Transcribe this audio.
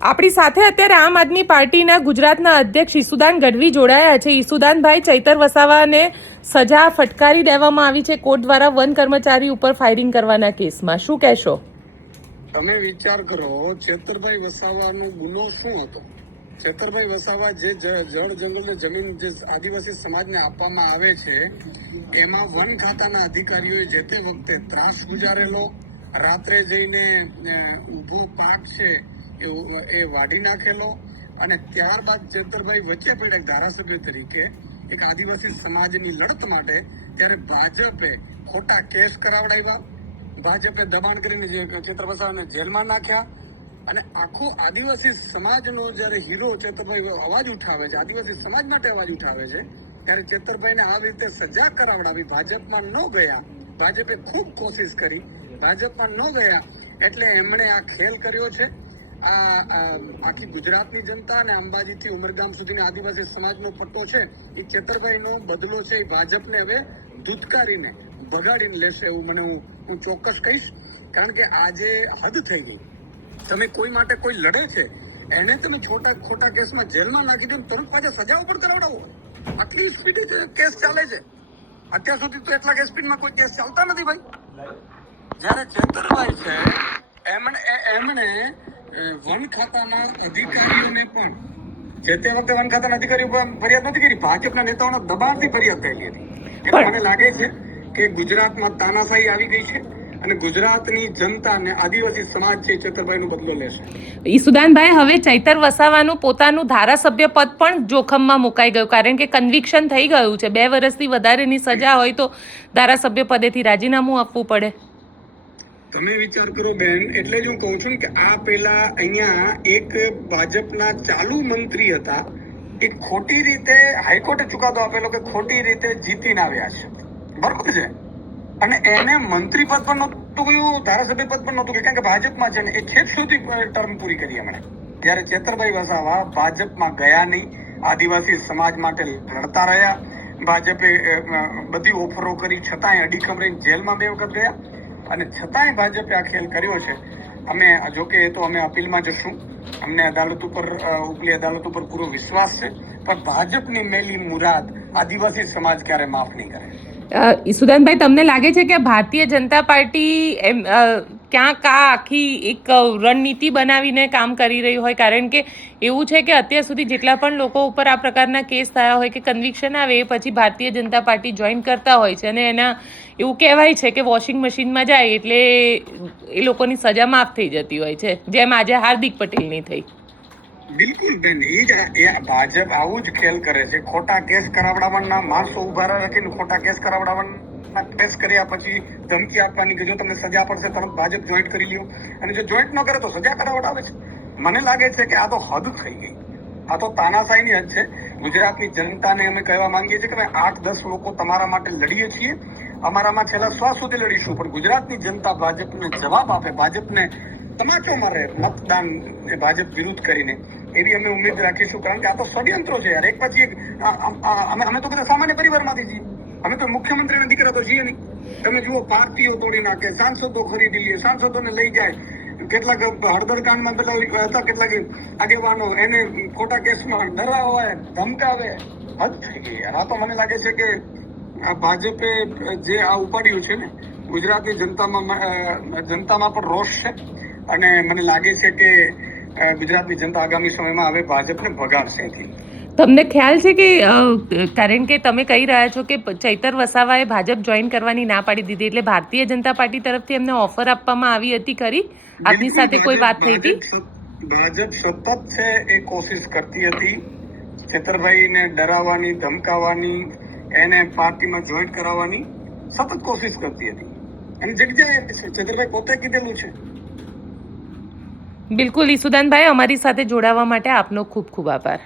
આપણી સાથે અત્યારે આમ આદમી પાર્ટીના ગુજરાતના અધ્યક્ષ ઈસુદાન ગઢવી જોડાયા છે. ઈસુદાનભાઈ, ચૈતર વસાવાને સજા ફટકારી દેવામાં આવી છે કોર્ટ દ્વારા વન કર્મચારી ઉપર ફાયરિંગ કરવાના કેસમાં. શું કહેશો? તમે વિચાર કરો, ચેતરભાઈ વસાવાનો ગુનો શું હતો? ચેતરભાઈ વસાવા જે જળ જંગલ જમીન જે આદિવાસી સમાજને આપવામાં આવે છે, એમાં વન ખાતાના અધિકારીઓએ જે તે વખતે ત્રાસ ગુજારેલો, રાત્રે જઈને ઊભો પાક છે એ વાઢી નાખેલો, અને ત્યારબાદ ચેતરભાઈ વચ્ચે પડ્યા ધારાસભ્ય તરીકે એક આદિવાસી સમાજની લડત માટે. ત્યારે ભાજપે ખોટા કેસ કરાવડાવ્યા, ભાજપે દબાણ કરીને ચેતર વસાવાને જેલમાં નાખ્યા, અને આખો આદિવાસી સમાજનો જ્યારે હીરો ચેતરભાઈ અવાજ ઉઠાવે છે, આદિવાસી સમાજ માટે અવાજ ઉઠાવે છે, ત્યારે ચેતરભાઈને આવી રીતે સજા કરાવડાવી. ભાજપમાં ન ગયા, ભાજપે ખૂબ કોશિશ કરી, ભાજપમાં ન ગયા એટલે એમણે આ ખેલ કર્યો છે. આખી ગુજરાતની જનતા અને અંબાજીથી ઉમરગામ સુધીના આદિવાસી સમાજનો પટ્ટો છે, એ ચેતરભાઈનો બદલો છે. એ ભાજપને હવે ધૂતકારીને ભગાડીને લેશે એવું હું ચોક્કસ કહીશ. કારણ કે આજે હદ થઈ ગઈ. તમે કોઈ માટે કોઈ લડે છે એને તમે ખોટા કેસમાં જેલમાં નાખી દો, તરત પાછા સજા ઉપર કરાવડાવો. આટલી સ્પીડે કેસ ચાલે છે. અત્યાર સુધી તો એટલા સ્પીડમાં કોઈ કેસ ચાલતા નથી ભાઈ. જ્યારે ચેતરભાઈ છે એમણે વન ખાતાના અધિકારીઓને પણ જે તે વખતે વન ખાતાના અધિકારીઓ ફરિયાદ નથી કરી, ભાજપના નેતાઓના દબાણથી ફરિયાદ થયેલી હતી. એટલે મને લાગે છે કે ગુજરાતમાં તાનાશાહી આવી ગઈ છે અને ગુજરાતની જનતા અને આદિવાસી સમાજ છે ચેતરભાઈનો બદલો લેશે. ઈસુદાનભાઈ, હવે ચૈતર વસાવાનું પોતાનું ધારાસભ્ય પદ પણ જોખમમાં મુકાઈ ગયું, કારણ કે કન્વિક્શન થઈ ગયું છે. 2 વર્ષથી વધારેની સજા હોય તો ધારાસભ્ય પદેથી રાજીનામું આપવું પડે. તમે વિચાર કરો બેન, એટલે જ હું કહું છું કે આ પેલા અહીંયા એક ભાજપના ચાલુ મંત્રી હતા, એક ખોટી રીતે હાઈકોર્ટે ચુકાદો આપેલો કે ખોટી રીતે જીતીને આવ્યા છે, બરોબર છે, અને એને મંત્રી પદ પણ નહોતું ગયું, ધારાસભ્ય પદ પણ નહોતું ગયું, કારણ કે ભાજપમાં છે ને એ ખેત સુધી ટર્મ પૂરી કરી એમણે. ત્યારે ચેતરભાઈ વસાવા ભાજપમાં ગયા નહીં, આદિવાસી સમાજ માટે લડતા રહ્યા. ભાજપે બધી ઓફરો કરી છતાંય અડીખમ રહીને જેલમાં 2 વખત ગયા, અને છતાંય ભાજપે આ ખેલ કર્યો છે. અમે જોકે એ તો અમે અપીલમાં જશું, અમને અદાલત ઉપર ઉપલી અદાલત ઉપર પૂરો વિશ્વાસ છે, પણ ભાજપની મેલી મુરાદ આદિવાસી સમાજ ક્યારે માફ નહીં કરે. ઈસુદાનભાઈ, તમને લાગે છે કે ભારતીય જનતા પાર્ટી ક્યાંક આ આખી એક રણનીતિ બનાવીને કામ કરી રહી હોય? કારણ કે એવું છે કે અત્યાર સુધી જેટલા પણ લોકો ઉપર આ પ્રકારના કેસ થયા હોય કે કન્વિક્શન આવે એ પછી ભારતીય જનતા પાર્ટી જોઈન કરતા હોય છે, અને એના એવું કહેવાય છે કે વોશિંગ મશીનમાં જાય એટલે એ લોકોની સજા માફ થઈ જતી હોય છે, જેમ આજે હાર્દિક પટેલની થઈ. બિલકુલ બેન, એ ભાજપ આવું જ ખેલ કરે છે. ખોટા કેસ કરાવડાવવાના માણસો ઉભા રાખીને ખોટા કેસ કરાવડાવવાના કેસ કર્યા પછી ધમકી આપવાની કે જો તમને સજા પડશે તરત ભાજપ જોઈન્ટ કરી લ્યો, અને જો જોઈન્ટ ન કરે તો સજા કરાવડાવે છે. મને લાગે છે કે આ તો હદ થઈ ગઈ, આ તો તાનાશાહીની હદ છે. ગુજરાતની જનતાને અમે કહેવા માંગીએ છીએ કે ભાઈ 8-10 લોકો તમારા માટે લડીએ છીએ, અમારામાં છેલ્લા શ્વાસ સુધી લડીશું, પણ ગુજરાતની જનતા ભાજપને જવાબ આપે, ભાજપને તમાચો મારે મતદાન ભાજપ વિરુદ્ધ કરીને, એવી અમે ઉમેદ રાખીશું. કારણ કે આ તો ષડયંત્રો છે યાર, એક પછી એક. અમે તો બધા સામાન્ય પરિવારમાંથી છીએ, અમે તો મુખ્યમંત્રીના દીકરા તો છીએ નહીં. તમે જુઓ, પાર્ટીઓ તોડી નાખે, સાંસદો ખરીદી લે, સાંસદોને લઈ જાય. કેટલાક હળદર કાંડમાં પેલા હતા, કેટલાક આગેવાનો એને ખોટા કેસમાં ડરાવે, ધમકાવે. હદ થઈ ગઈ યાર. આ તો મને લાગે છે કે આ ભાજપે જે આ ઉપાડ્યું છે ને, ગુજરાતની જનતામાં પણ રોષ છે, અને મને લાગે છે કે ગુજરાતની જનતા આગામી સમયમાં હવે ભાજપને ભગાડશે. તમને ખ્યાલ છે કે કારણ કે તમે કહી રહ્યા છો કે ચૈતર વસાવાએ ભાજપ જોઈન કરવાની ના પાડી દીધી, એટલે ભારતીય જનતા પાર્ટી તરફથી એમને ઓફર આપવામાં આવી હતી ખરી? આપની સાથે કોઈ વાત થઈ હતી? ભાજપ સતત છે એ કોશિશ કરતી હતી ચેતરભાઈને ડરાવવાની, ધમકાવવાની, એને પાર્ટીમાં જોઈન કરાવવાની સતત કોશિશ કરતી હતી, અને જગ્યાએ ચેતરભાઈ પોતે કીધેલું છે. બિલકુલ ઈસુદાનભાઈ, અમારી સાથે જોડાવા માટે આપનો ખૂબ ખૂબ આભાર.